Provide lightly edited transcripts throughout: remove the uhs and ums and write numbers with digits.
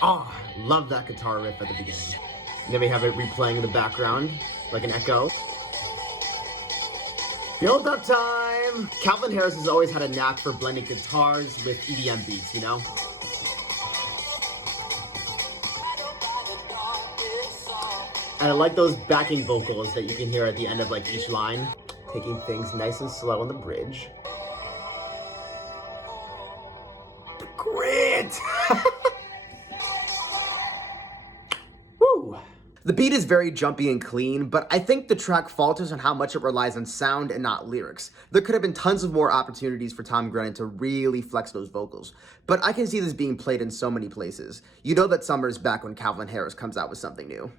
Oh, love that guitar riff at the beginning. And then we have it replaying in the background, like an echo. Build up time! Calvin Harris has always had a knack for blending guitars with EDM beats, you know? And I like those backing vocals that you can hear at the end of like each line. Taking things nice and slow on the bridge. Great! Woo! The beat is very jumpy and clean, but I think the track falters on how much it relies on sound and not lyrics. There could have been tons of more opportunities for Tom Grennan to really flex those vocals, but I can see this being played in so many places. You know that summer's back when Calvin Harris comes out with something new.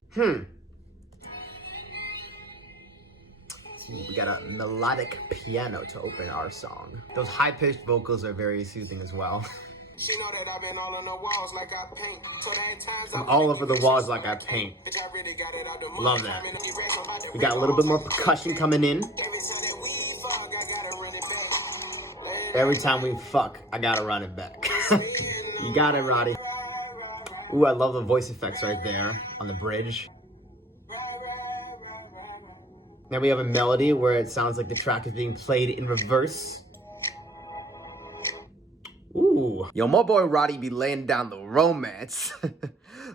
We got a melodic piano to open our song. Those high-pitched vocals are very soothing as well. She know that I've been all on the walls like I paint. So I'm all over the walls like I paint. Love that. We got a little bit more percussion coming in. Every time we fuck, I gotta run it back. You got it, Roddy. Ooh, I love the voice effects right there on the bridge. Now we have a melody where it sounds like the track is being played in reverse. Ooh. Yo, my boy Roddy be laying down the romance.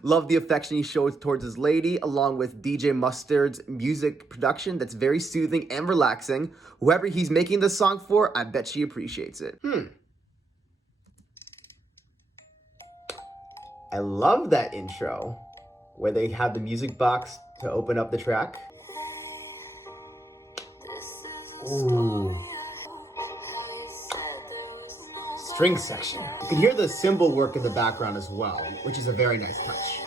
Love the affection he shows towards his lady, along with DJ Mustard's music production that's very soothing and relaxing. Whoever he's making this song for, I bet she appreciates it. I love that intro, where they have the music box to open up the track. Ooh. String section. You can hear the cymbal work in the background as well, which is a very nice touch.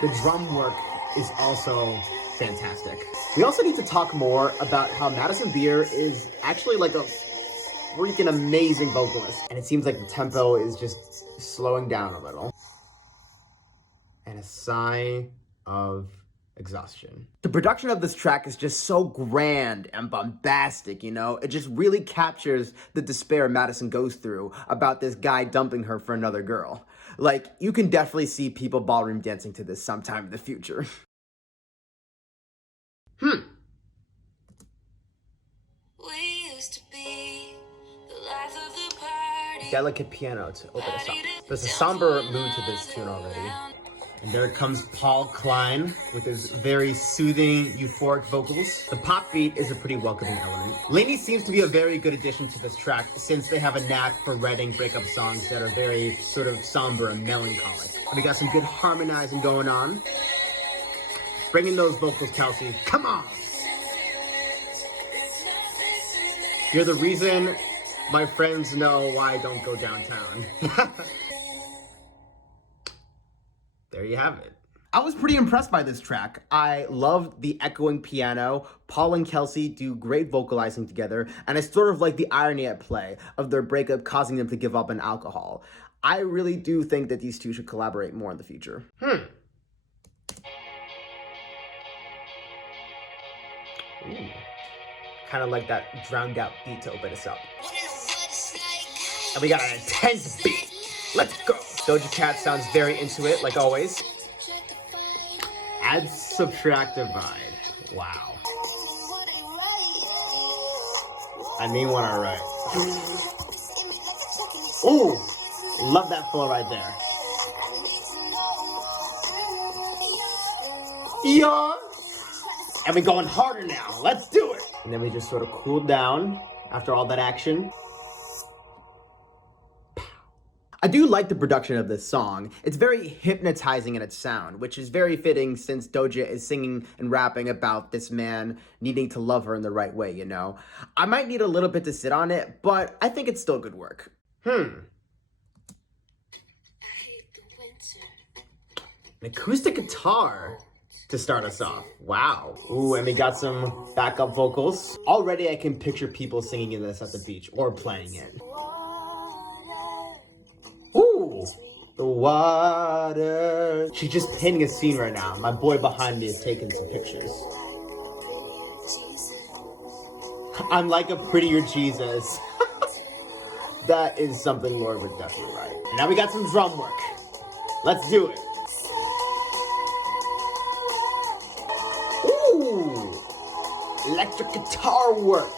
The drum work is also fantastic. We also need to talk more about how Madison Beer is actually like a freaking amazing vocalist. And it seems like the tempo is just slowing down a little. And a sigh of exhaustion. The production of this track is just so grand and bombastic, you know? It just really captures the despair Madison goes through about this guy dumping her for another girl. Like, you can definitely see people ballroom dancing to this sometime in the future. We used to be the life of the party. Delicate piano to open us up. There's a somber mood to this tune already. And there comes Paul Klein with his very soothing, euphoric vocals. The pop beat is a pretty welcoming element. LANY seems to be a very good addition to this track since they have a knack for writing breakup songs that are very sort of somber and melancholic. We got some good harmonizing going on. Bring in those vocals, Kelsea. Come on! You're the reason my friends know why I don't go downtown. There you have it. I was pretty impressed by this track. I loved the echoing piano. Paul and Kelsea do great vocalizing together, and I sort of like the irony at play of their breakup causing them to give up on alcohol. I really do think that these two should collaborate more in the future. Kind of like that drowned out beat to open us up. And we got an intense beat. Let's go. Doja Cat sounds very into it, like always. Add, subtract, divide. Wow. I mean what I write. Ooh, love that flow right there. Yeah. And we're going harder now. Let's do it. And then we just sort of cool down after all that action. I do like the production of this song. It's very hypnotizing in its sound, which is very fitting since Doja is singing and rapping about this man needing to love her in the right way, you know? I might need a little bit to sit on it, but I think it's still good work. An acoustic guitar to start us off. Wow. Ooh, and we got some backup vocals. Already I can picture people singing in this at the beach or playing it. Ooh, the water. She's just painting a scene right now. My boy behind me is taking some pictures. I'm like a prettier Jesus. That is something Lorde would definitely write. And now we got some drum work. Let's do it. Ooh! Electric guitar work.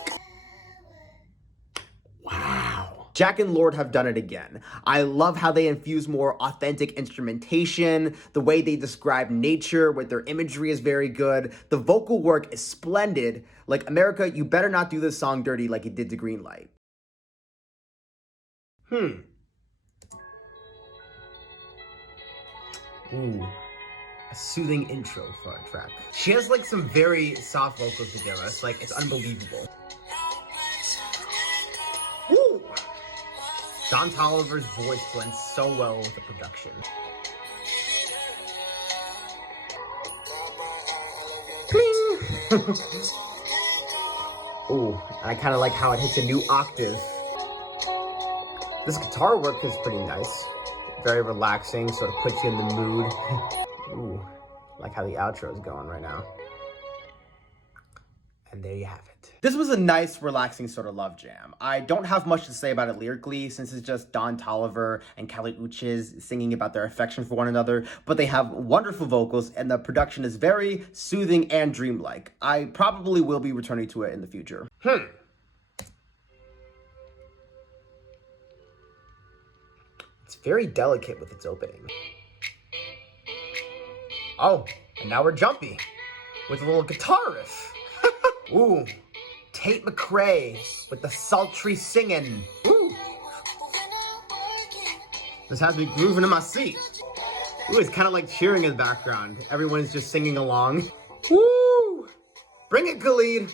Wow. Jack and Lorde have done it again. I love how they infuse more authentic instrumentation. The way they describe nature with their imagery is very good. The vocal work is splendid. Like, America, you better not do this song dirty like you did to Greenlight. Ooh. A soothing intro for our track. She has like some very soft vocals to give us. Like, it's unbelievable. Woo! Don Toliver's voice blends so well with the production. Cling! Ooh, and I kind of like how it hits a new octave. This guitar work is pretty nice. Very relaxing, sort of puts you in the mood. Ooh, like how the outro is going right now. And there you have it. This was a nice, relaxing sort of love jam. I don't have much to say about it lyrically, since it's just Don Toliver and Khalid Uchis singing about their affection for one another, but they have wonderful vocals, and the production is very soothing and dreamlike. I probably will be returning to it in the future. It's very delicate with its opening. Oh, and now we're jumpy with a little guitar riff. Ooh, Tate McRae with the sultry singing. Ooh. This has me grooving in my seat. Ooh, it's kind of like cheering in the background. Everyone's just singing along. Woo! Bring it, Khalid.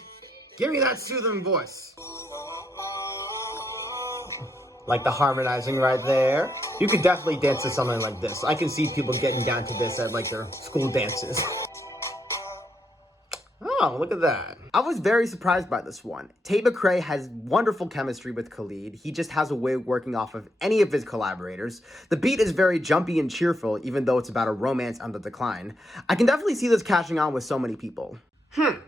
Give me that soothing voice. Like the harmonizing right there. You could definitely dance to something like this. I can see people getting down to this at like their school dances. Oh, look at that. I was very surprised by this one. Tate McRae has wonderful chemistry with Khalid. He just has a way of working off of any of his collaborators. The beat is very jumpy and cheerful, even though it's about a romance on the decline. I can definitely see this catching on with so many people. Right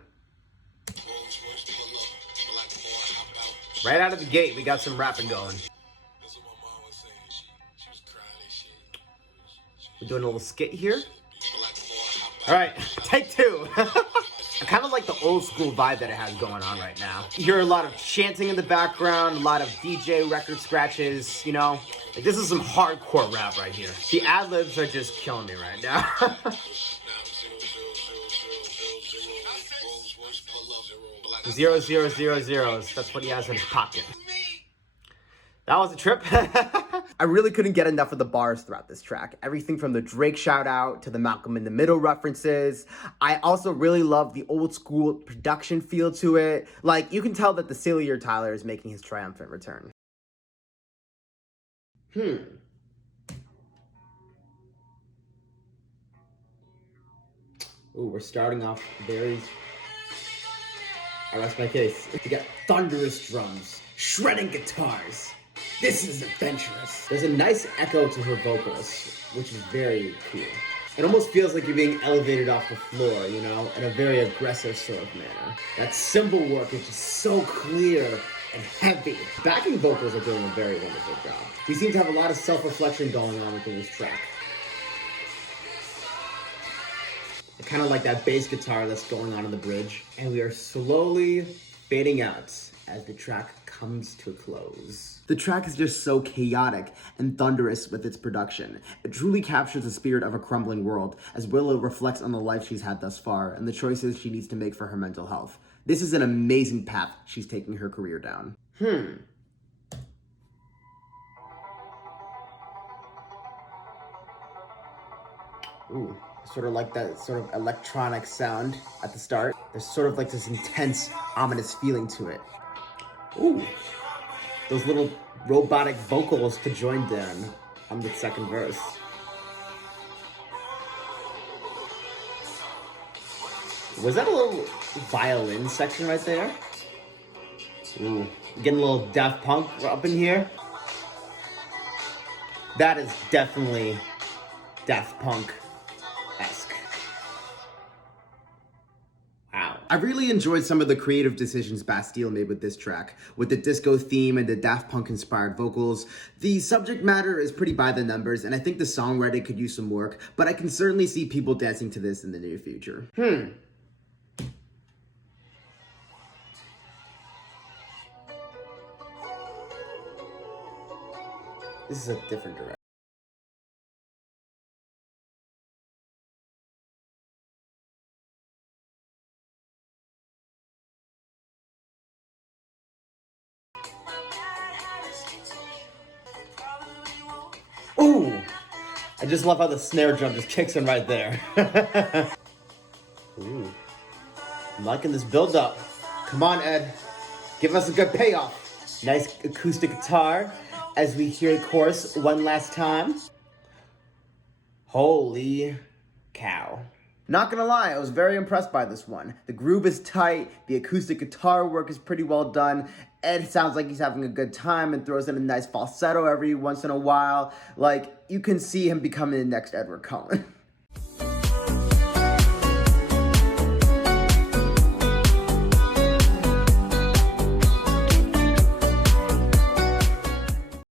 out of the gate, we got some rapping going. We're doing a little skit here. All right, take two. I kind of like the old school vibe that it has going on right now. You hear a lot of chanting in the background, a lot of DJ record scratches, you know? Like, this is some hardcore rap right here. The ad-libs are just killing me right now. 0000s, that's what he has in his pocket. That was a trip. I really couldn't get enough of the bars throughout this track. Everything from the Drake shout out to the Malcolm in the Middle references. I also really love the old school production feel to it. Like, you can tell that the sillier Tyler is making his triumphant return. Ooh, we're starting off very... I rest my case. We got thunderous drums, shredding guitars. This is adventurous. There's a nice echo to her vocals, which is very cool. It almost feels like you're being elevated off the floor, you know, in a very aggressive sort of manner. That cymbal work is just so clear and heavy. Backing vocals are doing a very wonderful job. We seem to have a lot of self-reflection going on within this track. I kind of like that bass guitar that's going on in the bridge. And we are slowly fading out as the track comes to a close. The track is just so chaotic and thunderous with its production. It truly captures the spirit of a crumbling world, as Willow reflects on the life she's had thus far and the choices she needs to make for her mental health. This is an amazing path she's taking her career down. Ooh, sort of like that sort of electronic sound at the start. There's sort of like this intense, ominous feeling to it. Ooh, those little robotic vocals to join in on the second verse. Was that a little violin section right there? Ooh, getting a little Daft Punk up in here. That is definitely Daft Punk-esque. Wow. I really enjoyed some of the creative decisions Bastille made with this track. With the disco theme and the Daft Punk inspired vocals, the subject matter is pretty by the numbers, and I think the songwriting could use some work, but I can certainly see people dancing to this in the near future. This is a different direction. Ooh! I just love how the snare drum just kicks in right there. Ooh. I'm liking this build up. Come on, Ed. Give us a good payoff. Nice acoustic guitar as we hear the chorus one last time. Holy cow. Not gonna lie, I was very impressed by this one. The groove is tight, the acoustic guitar work is pretty well done. Ed sounds like he's having a good time and throws in a nice falsetto every once in a while. Like, you can see him becoming the next Edward Cullen.